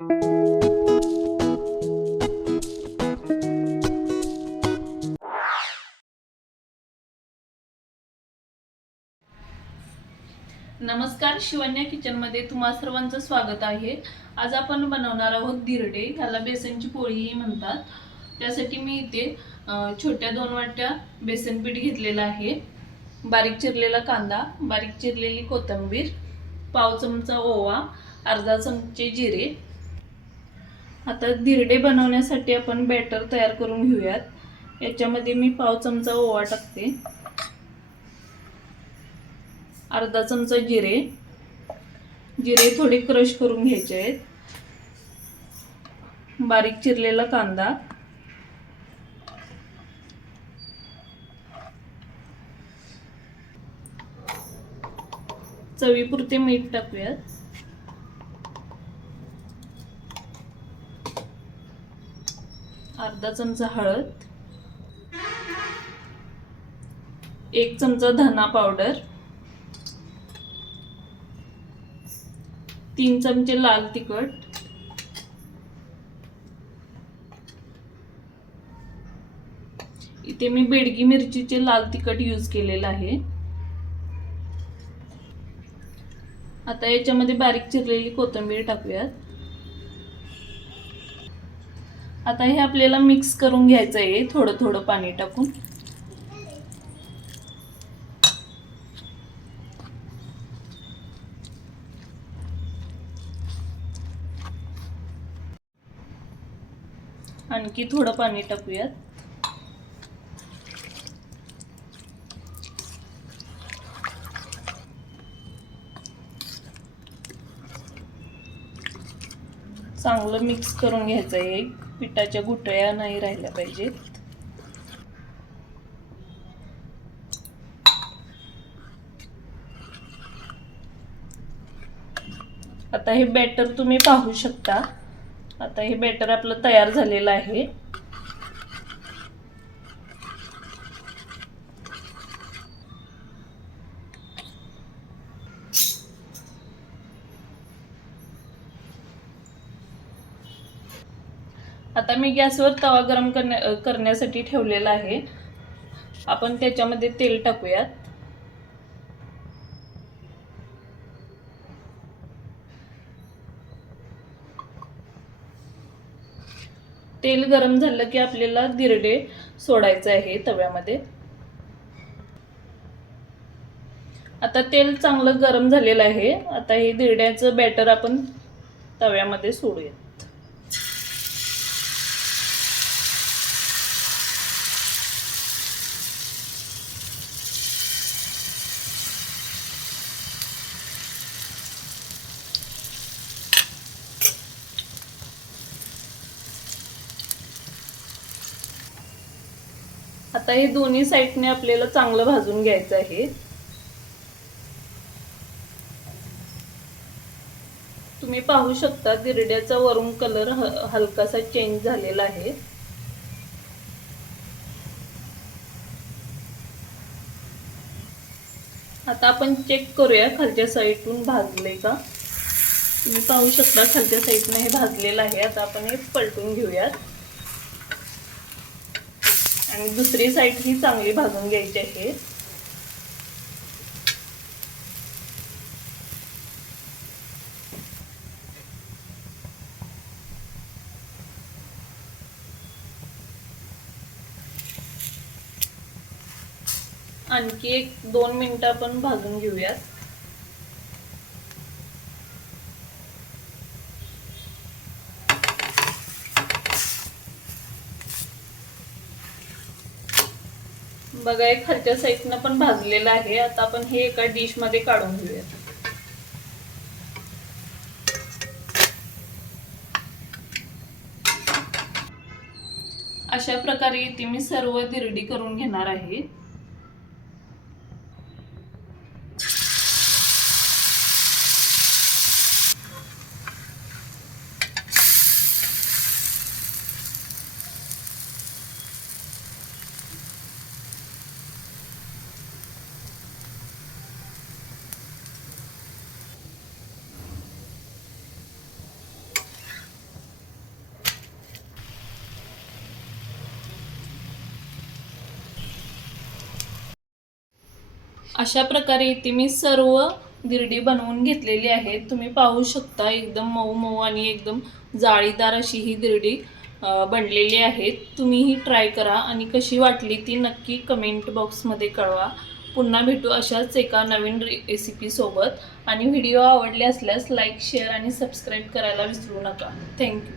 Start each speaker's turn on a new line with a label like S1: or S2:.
S1: नमस्कार शिवन्या किचनमध्ये तुम्हा सर्वांचं स्वागत आहे. आज आपण बनवणार आहोत दिरडे ह्याला बेसनची पोळीही म्हणतात. त्यासाठी मी इथे छोट्या दोन वाट्या बेसन पीठ घेतलेलं आहे. बारीक चिरलेला कांदा बारीक चिरलेली कोथिंबीर पाव चमचा ओवा अर्धा चमचे जिरे आता दिरडे बनवण्यासाठी आपण बॅटर तयार करून घेऊयात. याच्यामध्ये मी पाव चमचा ओवा टाकते. अर्धा चमचा जिरे. जिरे थोडे क्रश करून घ्यायचे आहेत. बारीक चिरलेला कांदा. चवीपुरते मीठ टाकूयात. अर्धा चमचा हळद एक चमचा धना पावडर तीन चमचे लाल तिखट इथे मी बेडगी मिरचीचे लाल तिखट यूज केलेलं आहे. आता याच्यामध्ये बारीक चिरलेली कोथिंबीर टाकूयात. आता हे आपल्याला मिक्स करून घ्यायचं आहे थोडं थोडं पाणी टाकून. आणखी थोडं पाणी टाकूयात. चांगलं मिक्स करून घ्यायचं आहे पिठाच्या गुटळ्या नाही राहिल्या पाहिजेत. आता हे बॅटर तुम्ही पाहू शकता. आता हे बॅटर आपलं तयार झालेलं आहे. आता मी गॅसवर तवा गरम करण्या करण्यासाठी ठेवलेला आहे. आपण त्याच्यामध्ये तेल टाकूयात. तेल गरम झालं की आपल्याला दिरडे सोडायचं आहे तव्यामध्ये. आता तेल चांगलं गरम झालेलं आहे. आता हे दिरड्याचं बॅटर आपण तव्यामध्ये सोडूया आता हे दोन्ही साईडने आपल्याला चांगलं भाजून घ्यायचं आहे. तुम्ही पाहू शकता दिरड्याचा वरून कलर हलकासा चेंज झालेला आहे. आता आपण चेक करूया खालच्या साईडून भाजले का? तुम्ही पाहू शकता खालच्या साईडने हे भाजलेलं आहे. आता आपण हे पलटून घेऊयात. आणि दुसरी साईड ही चांगली भाजून घ्यायची आहे. आणखी एक दोन मिनिटं आपण भाजून घेऊयात. बघा एक खालच्या साईडनं पण भाजलेलं आहे. आता आपण हे एका डिशमध्ये काढून घेऊयात अशा प्रकारे इथे मी सर्व दिरडी करून घेणार आहे. अशा प्रकारे इथे मी सर्व दिरडी बनवून घेतलेली आहे. तुम्ही पाहू शकता एकदम मऊ मऊ आणि एकदम जाळीदार अशी ही दिरडी बनलेली आहे. तुम्ही ही ट्राय करा आणि कशी वाटली ती नक्की कमेंट बॉक्समध्ये कळवा. पुन्हा भेटू अशाच एका नवीन रेसिपीसोबत आणि व्हिडिओ आवडले असल्यास लाईक शेअर आणि सबस्क्राईब करायला विसरू नका. थँक्यू